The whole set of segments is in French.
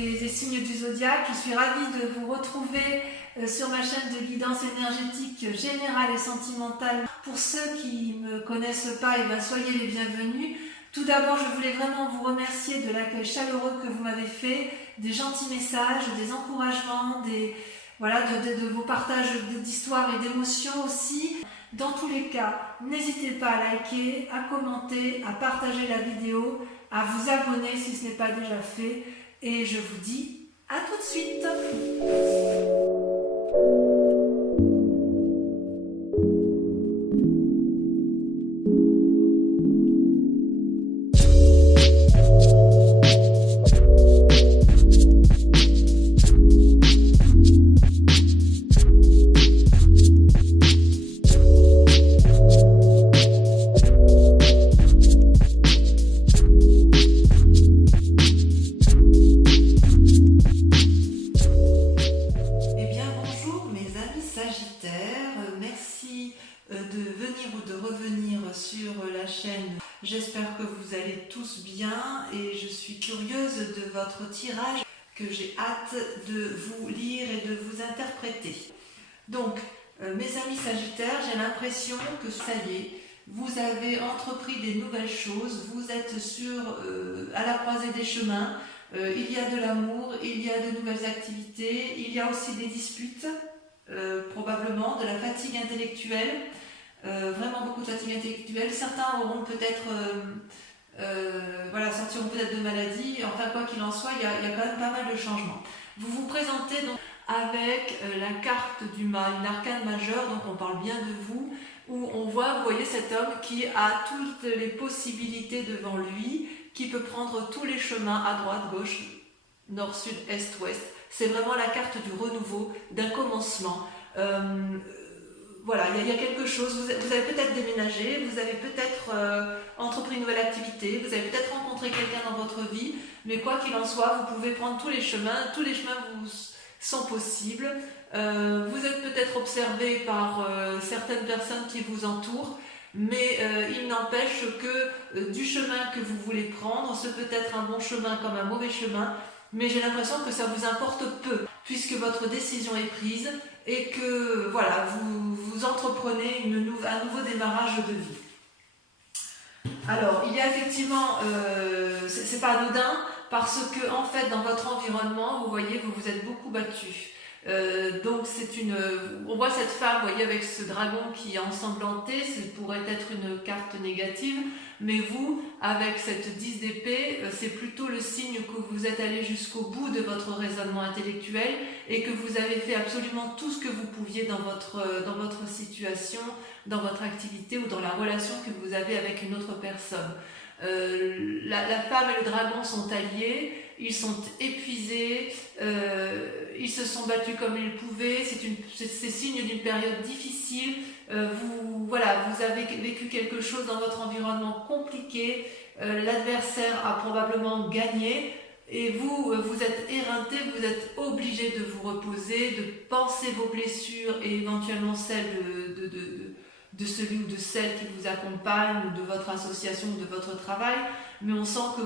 des signes du zodiaque. Je suis ravie de vous retrouver sur ma chaîne de guidance énergétique générale et sentimentale. Pour ceux qui ne me connaissent pas, soyez les bienvenus. Tout d'abord, je voulais vraiment vous remercier de l'accueil chaleureux que vous m'avez fait, des gentils messages, des encouragements, de vos partages d'histoires et d'émotions aussi. Dans tous les cas, n'hésitez pas à liker, à commenter, à partager la vidéo, à vous abonner si ce n'est pas déjà fait. Et je vous dis à tout de suite. De venir ou de revenir sur la chaîne. J'espère que vous allez tous bien et je suis curieuse de votre tirage que j'ai hâte de vous lire et de vous interpréter. Donc, mes amis Sagittaires, j'ai l'impression que ça y est, vous avez entrepris des nouvelles choses, vous êtes à la croisée des chemins, il y a de l'amour, il y a de nouvelles activités, il y a aussi des disputes, probablement de la fatigue intellectuelle. Vraiment beaucoup de fatigue intellectuelle. Certains auront peut-être sortiront peut-être de maladie. Enfin, quoi qu'il en soit, il y a quand même pas mal de changements. Vous vous présentez donc avec la carte du une arcane majeure, donc on parle bien de vous, où vous voyez cet homme qui a toutes les possibilités devant lui, qui peut prendre tous les chemins à droite, gauche, nord, sud, est, ouest. C'est vraiment la carte du renouveau, d'un commencement. Voilà, il y a quelque chose, vous avez peut-être déménagé, vous avez peut-être entrepris une nouvelle activité, vous avez peut-être rencontré quelqu'un dans votre vie, mais quoi qu'il en soit, vous pouvez prendre tous les chemins vous sont possibles. Vous êtes peut-être observé par certaines personnes qui vous entourent, mais il n'empêche que du chemin que vous voulez prendre, ce peut être un bon chemin comme un mauvais chemin, mais j'ai l'impression que ça vous importe peu, puisque votre décision est prise et que voilà, vous entreprenez un nouveau démarrage de vie. Alors, il y a effectivement, c'est pas anodin, parce que en fait, dans votre environnement, vous voyez, vous vous êtes beaucoup battu. Donc on voit cette femme, vous voyez, avec ce dragon qui est ensanglanté, ça pourrait être une carte négative, mais vous, avec cette 10 d'épée, c'est plutôt le signe que vous êtes allé jusqu'au bout de votre raisonnement intellectuel et que vous avez fait absolument tout ce que vous pouviez dans votre situation, dans votre activité ou dans la relation que vous avez avec une autre personne. La femme et le dragon sont alliés, ils sont épuisés, ils se sont battus comme ils pouvaient, c'est signe d'une période difficile, vous avez vécu quelque chose dans votre environnement compliqué, l'adversaire a probablement gagné et vous êtes éreinté, vous êtes obligé de vous reposer, de penser vos blessures et éventuellement celles de celui ou de celle qui vous accompagne ou de votre association ou de votre travail, mais on sent que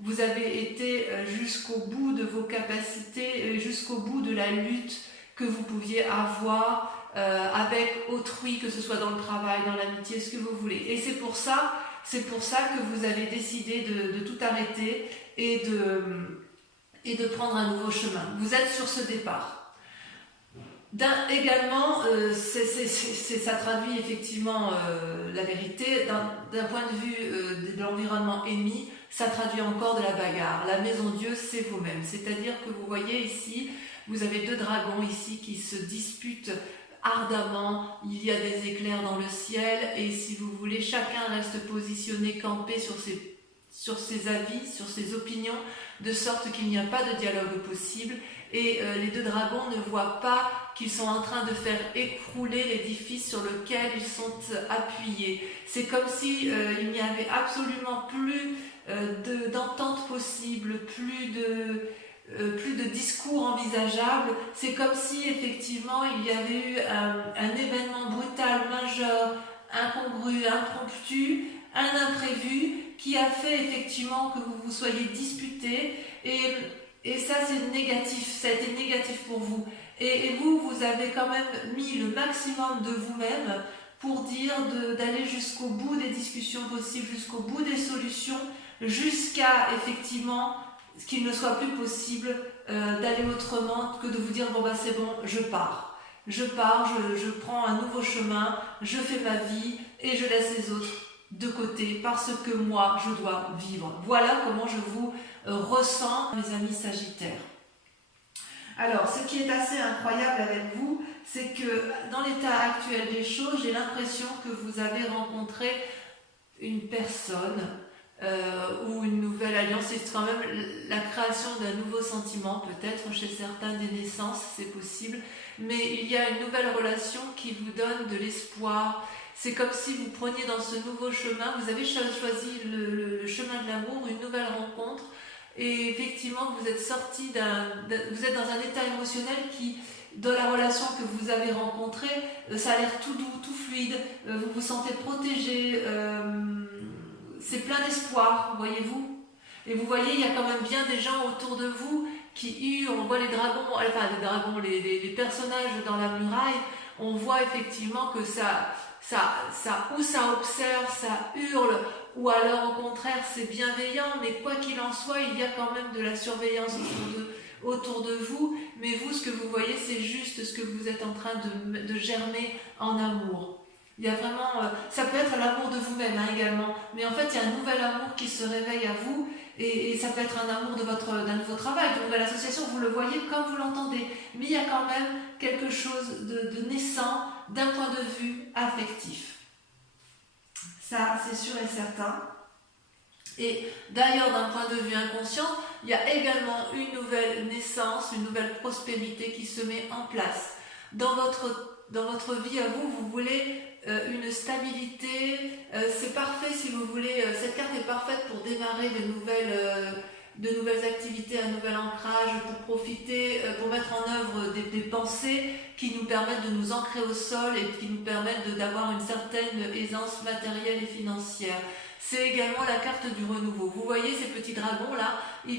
vous avez été jusqu'au bout de vos capacités, jusqu'au bout de la lutte que vous pouviez avoir avec autrui, que ce soit dans le travail, dans l'amitié, ce que vous voulez. Et c'est pour ça que vous avez décidé de tout arrêter et de prendre un nouveau chemin. Vous êtes sur ce départ. Également, ça traduit effectivement la vérité. D'un point de vue de l'environnement émis, ça traduit encore de la bagarre. La maison Dieu, c'est vous-même. C'est-à-dire que vous voyez ici, vous avez deux dragons ici qui se disputent ardemment. Il y a des éclairs dans le ciel et si vous voulez, chacun reste positionné, campé sur ses avis, sur ses opinions, de sorte qu'il n'y a pas de dialogue possible. Et les deux dragons ne voient pas qu'ils sont en train de faire écrouler l'édifice sur lequel ils sont appuyés. C'est comme si il n'y avait absolument plus d'entente possible, plus de discours envisageable. C'est comme si effectivement il y avait eu un événement brutal, majeur, incongru, impromptu, un imprévu qui a fait effectivement que vous vous soyez disputés et Et ça, c'est négatif, ça a été négatif pour vous. Et vous, vous avez quand même mis le maximum de vous-même pour dire d'aller jusqu'au bout des discussions possibles, jusqu'au bout des solutions, jusqu'à effectivement ce qu'il ne soit plus possible d'aller autrement que de vous dire bon bah c'est bon, je pars, je prends un nouveau chemin, je fais ma vie et je laisse les autres de côté parce que moi je dois vivre. Voilà comment je vous ressens, mes amis Sagittaires. Alors, ce qui est assez incroyable avec vous, c'est que dans l'état actuel des choses, j'ai l'impression que vous avez rencontré une personne ou une nouvelle alliance. C'est quand même la création d'un nouveau sentiment, peut-être chez certains des naissances, c'est possible. Mais il y a une nouvelle relation qui vous donne de l'espoir. C'est comme si vous preniez dans ce nouveau chemin, vous avez choisi le chemin de l'amour, une nouvelle rencontre. Et effectivement, vous êtes sorti vous êtes dans un état émotionnel qui, dans la relation que vous avez rencontrée, ça a l'air tout doux, tout fluide, vous vous sentez protégé, c'est plein d'espoir, voyez-vous. Et vous voyez, il y a quand même bien des gens autour de vous qui hurlent, on voit les dragons, les personnages dans la muraille, on voit effectivement que ça observe, ça hurle, ou alors au contraire c'est bienveillant, mais quoi qu'il en soit, il y a quand même de la surveillance autour de vous, mais vous, ce que vous voyez, c'est juste ce que vous êtes en train de germer en amour. Il y a vraiment, ça peut être l'amour de vous-même également, mais en fait il y a un nouvel amour qui se réveille à vous, et ça peut être un amour d'un nouveau travail, d'une nouvelle association, vous le voyez comme vous l'entendez, mais il y a quand même quelque chose de naissant d'un point de vue affectif. Ça, c'est sûr et certain. Et d'ailleurs, d'un point de vue inconscient, il y a également une nouvelle naissance, une nouvelle prospérité qui se met en place. Dans votre vie à vous, vous voulez une stabilité, c'est parfait si vous voulez, cette carte est parfaite pour démarrer de nouvelles activités, un nouvel ancrage, pour profiter, pour mettre en œuvre des pensées qui nous permettent de nous ancrer au sol et qui nous permettent d'avoir une certaine aisance matérielle et financière. C'est également la carte du renouveau. Vous voyez ces petits dragons là, ils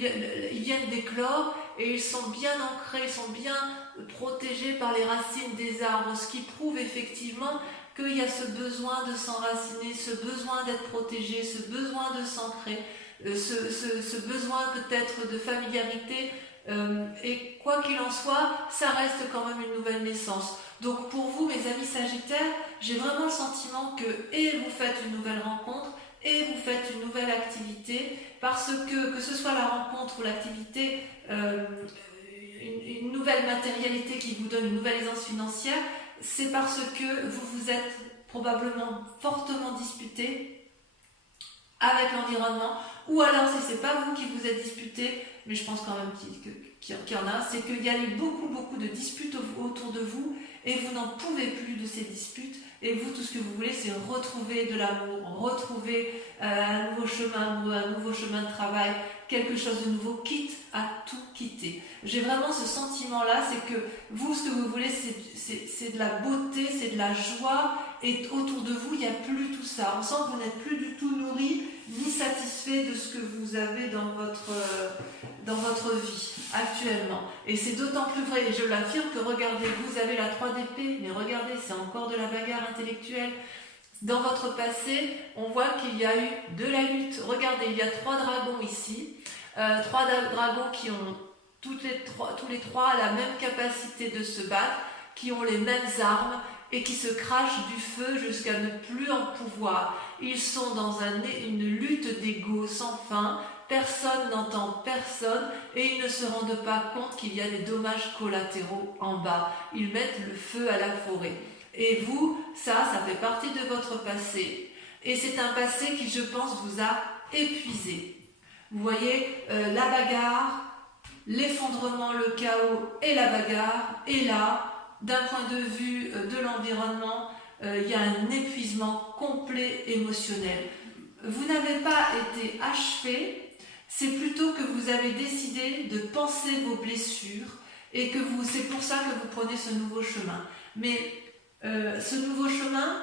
viennent d'éclore et ils sont bien ancrés, ils sont bien protégés par les racines des arbres, ce qui prouve effectivement qu'il y a ce besoin de s'enraciner, ce besoin d'être protégé, ce besoin de s'ancrer, ce besoin peut-être de familiarité, et quoi qu'il en soit, ça reste quand même une nouvelle naissance. Donc pour vous, mes amis Sagittaires, j'ai vraiment le sentiment que vous faites une nouvelle rencontre et vous faites une nouvelle activité, parce que ce soit la rencontre ou l'activité, une nouvelle matérialité qui vous donne une nouvelle aisance financière, c'est parce que vous vous êtes probablement fortement disputé avec l'environnement, ou alors si c'est pas vous qui vous êtes disputé, mais je pense quand même qu'il y en a, c'est qu'il y a eu beaucoup de disputes autour de vous et vous n'en pouvez plus de ces disputes, et vous, tout ce que vous voulez, c'est retrouver de l'amour, retrouver un nouveau chemin de travail, quelque chose de nouveau, quitte à tout quitter. J'ai vraiment ce sentiment-là, c'est que vous, ce que vous voulez, c'est de la beauté, c'est de la joie, et autour de vous, il n'y a plus tout ça. On sent que vous n'êtes plus du tout nourri, ni satisfait de ce que vous avez dans votre vie actuellement. Et c'est d'autant plus vrai, et je l'affirme, que regardez, vous avez la 3 d'épée, mais regardez, c'est encore de la bagarre intellectuelle. Dans votre passé, on voit qu'il y a eu de la lutte. Regardez, il y a 3 dragons ici, 3 dragons qui ont tous les trois la même capacité de se battre, qui ont les mêmes armes et qui se crachent du feu jusqu'à ne plus en pouvoir. Ils sont dans une lutte d'ego sans fin, personne n'entend personne et ils ne se rendent pas compte qu'il y a des dommages collatéraux en bas. Ils mettent le feu à la forêt. Et vous, ça fait partie de votre passé. Et c'est un passé qui, je pense, vous a épuisé. Vous voyez, la bagarre, l'effondrement, le chaos et la bagarre. Et là, d'un point de vue de l'environnement, il y a un épuisement complet émotionnel. Vous n'avez pas été achevé, c'est plutôt que vous avez décidé de penser vos blessures et que c'est pour ça que vous prenez ce nouveau chemin. Mais ce nouveau chemin,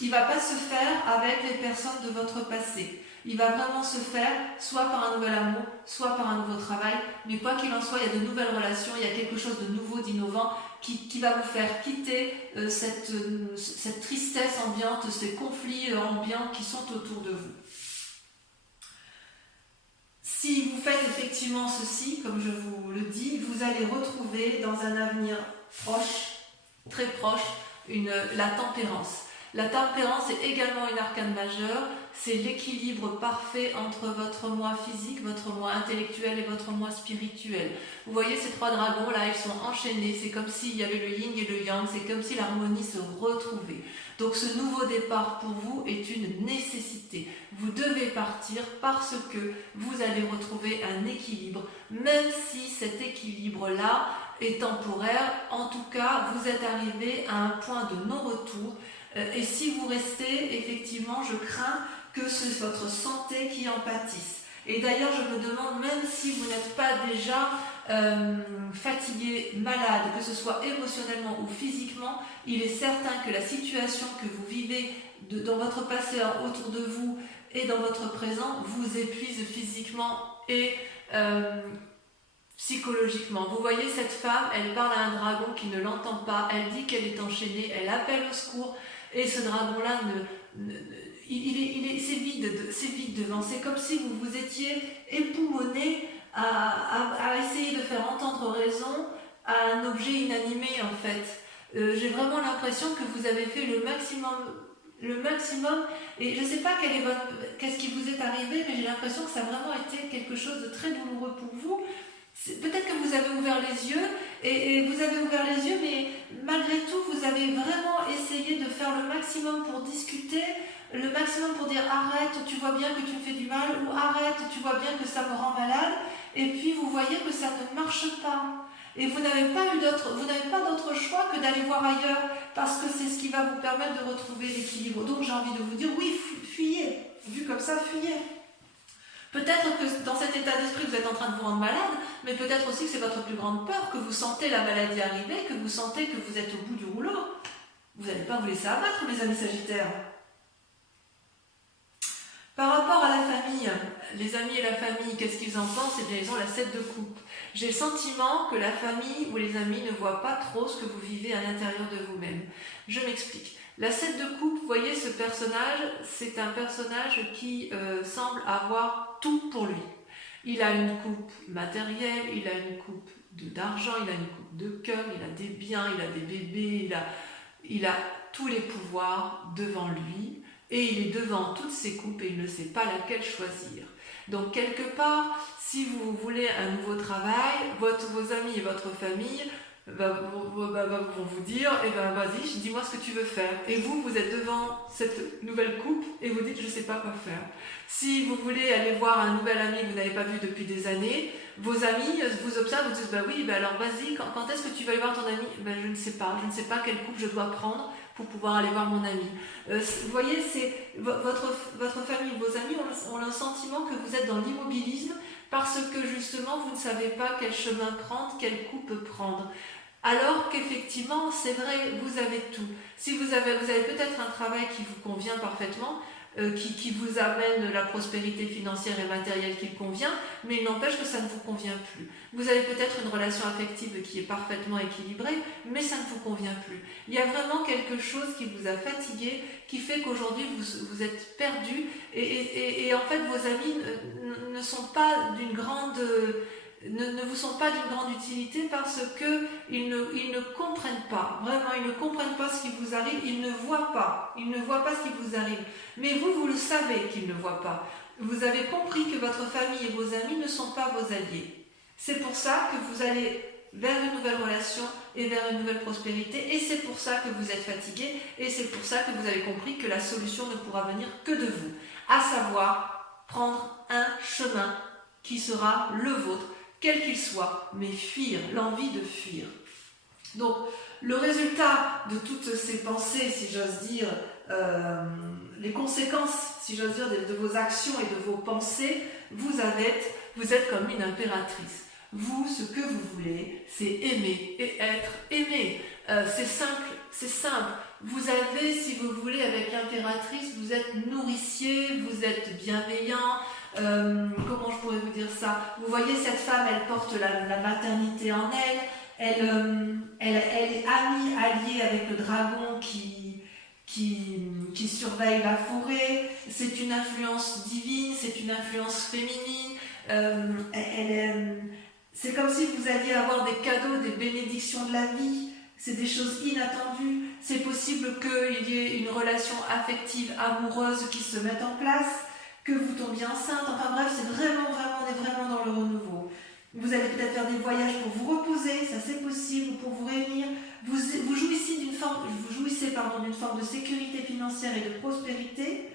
il ne va pas se faire avec les personnes de votre passé. Il va vraiment se faire soit par un nouvel amour, soit par un nouveau travail, mais quoi qu'il en soit, il y a de nouvelles relations, il y a quelque chose de nouveau, d'innovant qui va vous faire quitter cette tristesse ambiante, ces conflits ambiants qui sont autour de vous. Si vous faites effectivement ceci, comme je vous le dis, vous allez retrouver dans un avenir proche, très proche, la tempérance. La tempérance est également une arcane majeure, c'est l'équilibre parfait entre votre moi physique, votre moi intellectuel et votre moi spirituel. Vous voyez ces trois dragons là, ils sont enchaînés, c'est comme s'il y avait le yin et le yang, c'est comme si l'harmonie se retrouvait. Donc ce nouveau départ pour vous est une nécessité. Vous devez partir parce que vous allez retrouver un équilibre, même si cet équilibre-là est temporaire. En tout cas, vous êtes arrivé à un point de non-retour. Et si vous restez, effectivement, je crains que c'est votre santé qui en pâtisse. Et d'ailleurs, je me demande, même si vous n'êtes pas déjà fatigué, malade, que ce soit émotionnellement ou physiquement, il est certain que la situation que vous vivez dans votre passé autour de vous et dans votre présent vous épuise physiquement et psychologiquement. Vous voyez cette femme, elle parle à un dragon qui ne l'entend pas, elle dit qu'elle est enchaînée, elle appelle au secours, et ce dragon-là, c'est vide devant. C'est comme si vous vous étiez époumoné à essayer de faire entendre raison à un objet inanimé, en fait. J'ai vraiment l'impression que vous avez fait le maximum, et je ne sais pas qu'est-ce qui vous est arrivé, mais j'ai l'impression que ça a vraiment été quelque chose de très douloureux pour vous. Peut-être que vous avez ouvert les yeux, et vous avez ouvert les yeux, mais malgré tout, vous avez vraiment essayé de faire le maximum pour discuter, le maximum pour dire arrête, tu vois bien que tu me fais du mal, ou arrête, tu vois bien que ça me rend malade, et puis vous voyez que ça ne marche pas. Et vous n'avez pas d'autre choix que d'aller voir ailleurs, parce que c'est ce qui va vous permettre de retrouver l'équilibre. Donc j'ai envie de vous dire, oui, fuyez, vu comme ça, fuyez. Peut-être que dans cet état d'esprit, vous êtes en train de vous rendre malade, mais peut-être aussi que c'est votre plus grande peur, que vous sentez la maladie arriver, que vous sentez que vous êtes au bout du rouleau. Vous n'allez pas vous laisser abattre, mes amis Sagittaires. Par rapport à la famille, les amis et la famille, qu'est-ce qu'ils en pensent? Eh bien, ils ont la 7 de coupe. J'ai le sentiment que la famille ou les amis ne voient pas trop ce que vous vivez à l'intérieur de vous-même. Je m'explique. La 7 de coupe, vous voyez ce personnage, c'est un personnage qui semble avoir tout pour lui. Il a une coupe matérielle, il a une coupe d'argent, il a une coupe de cœur, il a des biens, il a des bébés, il a tous les pouvoirs devant lui et il est devant toutes ces coupes et il ne sait pas laquelle choisir. Donc quelque part, si vous voulez un nouveau travail, vos amis et votre famille vont vous dire, eh ben vas-y, dis-moi ce que tu veux faire. Et vous êtes devant cette nouvelle coupe et vous dites, je ne sais pas quoi faire. Si vous voulez aller voir un nouvel ami que vous n'avez pas vu depuis des années, vos amis vous observent, vous disent, bah oui, bah alors vas-y, quand est-ce que tu vas aller voir ton ami? Ben je ne sais pas quelle coupe je dois prendre pour pouvoir aller voir mon ami. Vous voyez, c'est votre famille, vos amis ont le sentiment que vous êtes dans l'immobilisme parce que justement vous ne savez pas quel chemin prendre, quelle coupe prendre. Alors qu'effectivement, c'est vrai, vous avez tout. Si vous avez peut-être un travail qui vous convient parfaitement, qui vous amène la prospérité financière et matérielle qui convient, mais il n'empêche que ça ne vous convient plus. Vous avez peut-être une relation affective qui est parfaitement équilibrée, mais ça ne vous convient plus. Il y a vraiment quelque chose qui vous a fatigué, qui fait qu'aujourd'hui vous êtes perdu, et en fait vos amis ne sont pas d'une grande... ne vous sont pas d'une grande utilité parce qu'ils ne comprennent pas, vraiment ils ne comprennent pas ce qui vous arrive, ils ne voient pas ce qui vous arrive. Mais vous le savez qu'ils ne voient pas. Vous avez compris que votre famille et vos amis ne sont pas vos alliés. C'est pour ça que vous allez vers une nouvelle relation et vers une nouvelle prospérité, et c'est pour ça que vous êtes fatigué, et c'est pour ça que vous avez compris que la solution ne pourra venir que de vous, à savoir prendre un chemin qui sera le vôtre, quel qu'il soit, mais fuir, l'envie de fuir. Donc, le résultat de toutes ces pensées, si j'ose dire, les conséquences, si j'ose dire, de vos actions et de vos pensées, vous êtes comme une impératrice. Vous, ce que vous voulez, c'est aimer et être aimé. C'est simple, c'est simple. Vous avez, si vous voulez, avec l'impératrice, vous êtes nourricier, vous êtes bienveillant. Comment je pourrais vous dire ça? Vous voyez, cette femme, elle porte la maternité en elle. Elle est amie, alliée avec le dragon qui surveille la forêt. C'est une influence divine, c'est une influence féminine. C'est comme si vous alliez avoir des cadeaux, des bénédictions de la vie. C'est des choses inattendues. C'est possible qu'il y ait une relation affective, amoureuse qui se mette en place, que vous tombiez enceinte. Enfin bref, c'est vraiment, on est vraiment dans le renouveau. Vous allez peut-être faire des voyages pour vous reposer, ça c'est possible, ou pour vous réunir. Vous jouissez d'une forme de sécurité financière et de prospérité,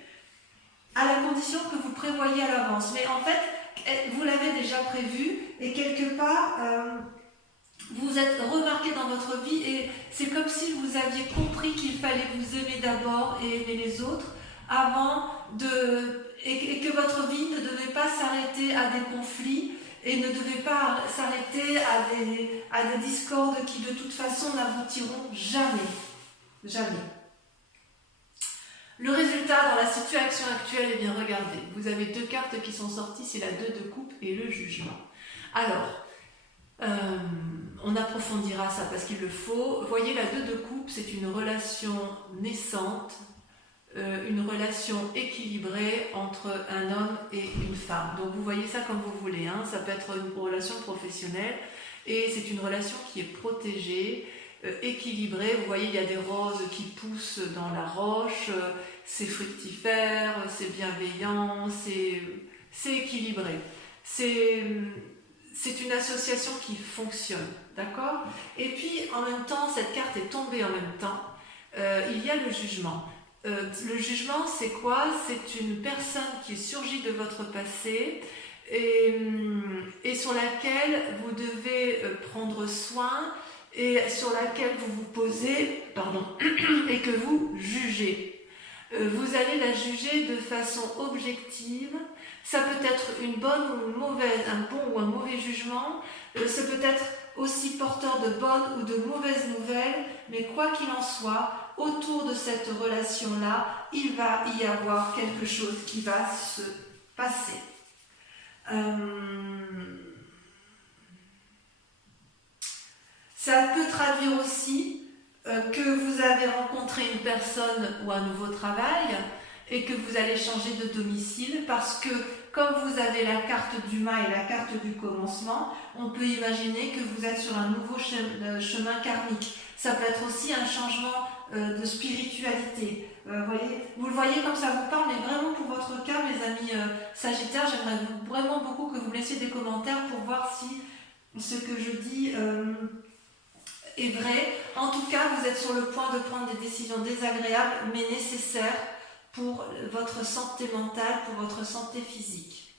à la condition que vous prévoyez à l'avance. Mais en fait, vous l'avez déjà prévu, et quelque part, vous êtes remarqué dans votre vie, et c'est comme si vous aviez compris qu'il fallait vous aimer d'abord et aimer les autres, et que votre vie ne devait pas s'arrêter à des conflits, et ne devait pas s'arrêter à des discordes qui de toute façon n'aboutiront jamais. Jamais. Le résultat dans la situation actuelle, eh bien regardez, vous avez deux cartes qui sont sorties, c'est la 2 de coupe et le jugement. Alors, on approfondira ça parce qu'il le faut. Voyez, la 2 de coupe, c'est une relation naissante, une relation équilibrée entre un homme et une femme. Donc vous voyez ça comme vous voulez, hein. Ça peut être une relation professionnelle et c'est une relation qui est protégée, équilibrée. Vous voyez, il y a des roses qui poussent dans la roche, c'est fructifère, c'est bienveillant, c'est équilibré. C'est une association qui fonctionne, d'accord? Et puis en même temps, cette carte est tombée en même temps, il y a le jugement. Le jugement, c'est quoi? C'est une personne qui surgit de votre passé et sur laquelle vous devez prendre soin et sur laquelle vous vous posez, et que vous jugez. Vous allez la juger de façon objective. Ça peut être une bonne ou une mauvaise, un bon ou un mauvais jugement. Ça peut être aussi porteur de bonnes ou de mauvaises nouvelles, mais quoi qu'il en soit, autour de cette relation-là, il va y avoir quelque chose qui va se passer. Ça peut traduire aussi que vous avez rencontré une personne ou un nouveau travail et que vous allez changer de domicile parce que comme vous avez la carte du mât et la carte du commencement, on peut imaginer que vous êtes sur un nouveau chemin karmique. Ça peut être aussi un changement de spiritualité. Vous le voyez comme ça vous parle, mais vraiment pour votre cas, mes amis Sagittaires, j'aimerais vraiment beaucoup que vous me laissiez des commentaires pour voir si ce que je dis est vrai. En tout cas, vous êtes sur le point de prendre des décisions désagréables, mais nécessaires pour votre santé mentale, pour votre santé physique.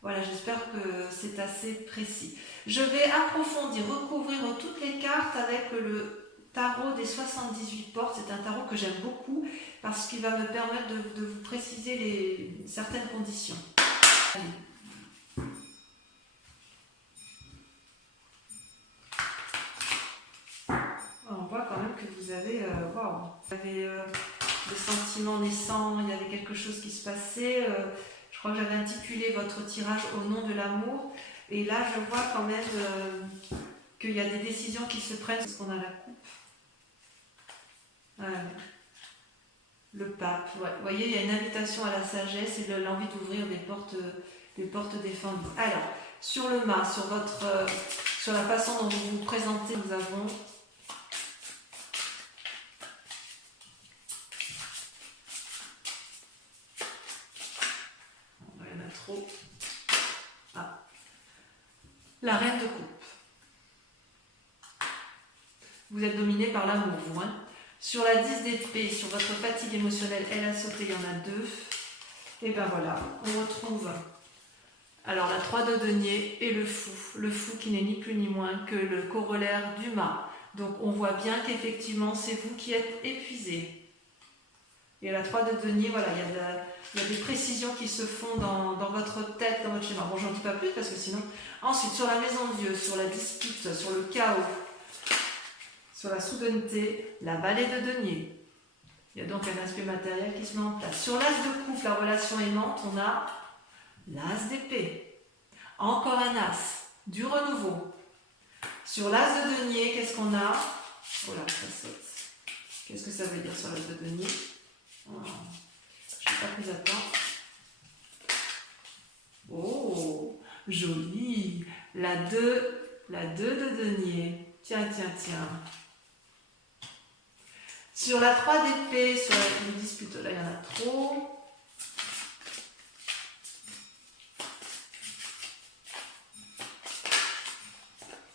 Voilà, j'espère que c'est assez précis. Je vais approfondir, recouvrir toutes les cartes avec le tarot des 78 portes. C'est un tarot que j'aime beaucoup parce qu'il va me permettre de vous préciser certaines conditions. Allez. On voit quand même que vous avez, des sentiments naissants, il y avait quelque chose qui se passait. Je crois que j'avais intitulé votre tirage au nom de l'amour. Et là, je vois quand même qu'il y a des décisions qui se prennent parce qu'on a la coupe. Voilà. Le pape. Ouais. Vous voyez, il y a une invitation à la sagesse et l'envie d'ouvrir des portes défendues. Alors, sur le mât, sur la façon dont vous vous présentez, nous avons... La reine de coupe. Vous êtes dominé par l'amour, vous. Hein. Sur la 10 d'épée, sur votre fatigue émotionnelle, elle a sauté, il y en a 2. Et ben voilà, on retrouve alors la 3 de denier et le fou. Le fou qui n'est ni plus ni moins que le corollaire du mât. Donc on voit bien qu'effectivement, c'est vous qui êtes épuisé. Et la 3 de denier, voilà, il y a des précisions qui se font dans votre tête, dans votre schéma. Bon, j'en dis pas plus parce que sinon... Ensuite, sur la maison de Dieu, sur la dispute, sur le chaos, sur la soudaineté, la vallée de denier. Il y a donc un aspect matériel qui se met en place. Sur l'as de coupe, la relation aimante, on a l'as d'épée. Encore un as, du renouveau. Sur l'as de denier, qu'est-ce qu'on a? Oh là, ça saute. Qu'est-ce que ça veut dire sur l'as de denier? Oh, je n'ai pas pris à temps. Oh, joli. La 2 de denier. Tiens, tiens, tiens. Sur la 3 d'épée, sur la dispute, là il y en a trop.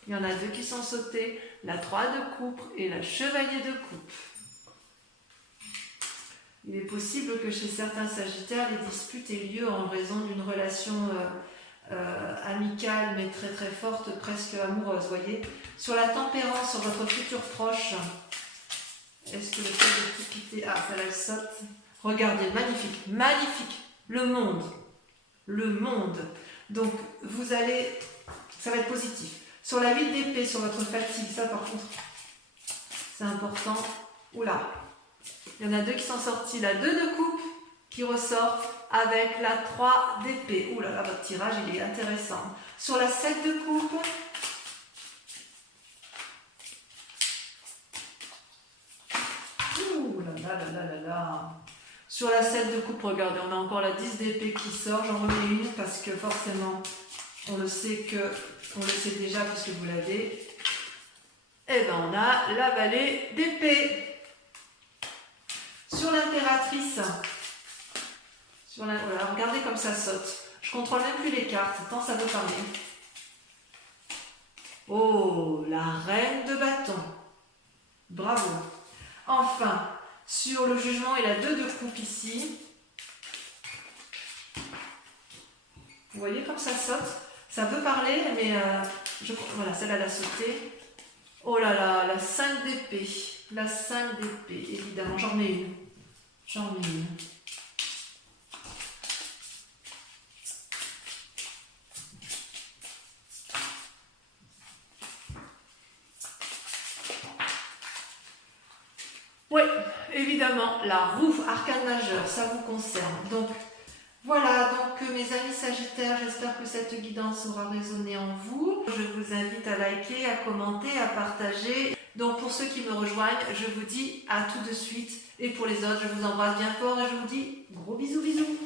Il y en a 2 qui sont sautés, la 3 de coupe et la chevalier de coupe. Il est possible que chez certains sagittaires, les disputes aient lieu en raison d'une relation amicale mais très très forte, presque amoureuse, voyez. Sur la tempérance, sur votre futur proche, est-ce que le fait de tout quitter... Ah, ça là, elle saute. Regardez, magnifique, magnifique. Le monde. Le monde. Donc, vous allez... Ça va être positif. Sur la 8 d'épée, sur votre fatigue, ça par contre, c'est important. Oula, il y en a 2 qui sont sortis. La 2 de coupe qui ressort avec la 3 d'épée. Oula, là, votre tirage, il est intéressant. Sur la 7 de coupe... Sur la 7 de coupe, regardez, on a encore la 10 d'épée qui sort. J'en remets une parce que forcément, on le sait déjà puisque vous l'avez. Et ben on a la vallée d'épée. Sur l'impératrice, voilà, regardez comme ça saute. Je contrôle même plus les cartes, tant ça veut parler. Oh, la reine de bâton. Bravo. Enfin, sur le jugement et la 2 de coupe ici, vous voyez comme ça saute. Ça peut parler, mais voilà, celle-là elle a sauté. Oh là là, la 5 d'épée. La 5 d'épée, évidemment, j'en mets une. J'en mets une. Oui, évidemment, la roue, arcane majeur, ça vous concerne. Donc, voilà, donc mes amis sagittaires, j'espère que cette guidance aura résonné en vous. Je vous invite à liker, à commenter, à partager. Donc pour ceux qui me rejoignent, je vous dis à tout de suite. Et pour les autres, je vous embrasse bien fort et je vous dis gros bisous bisous.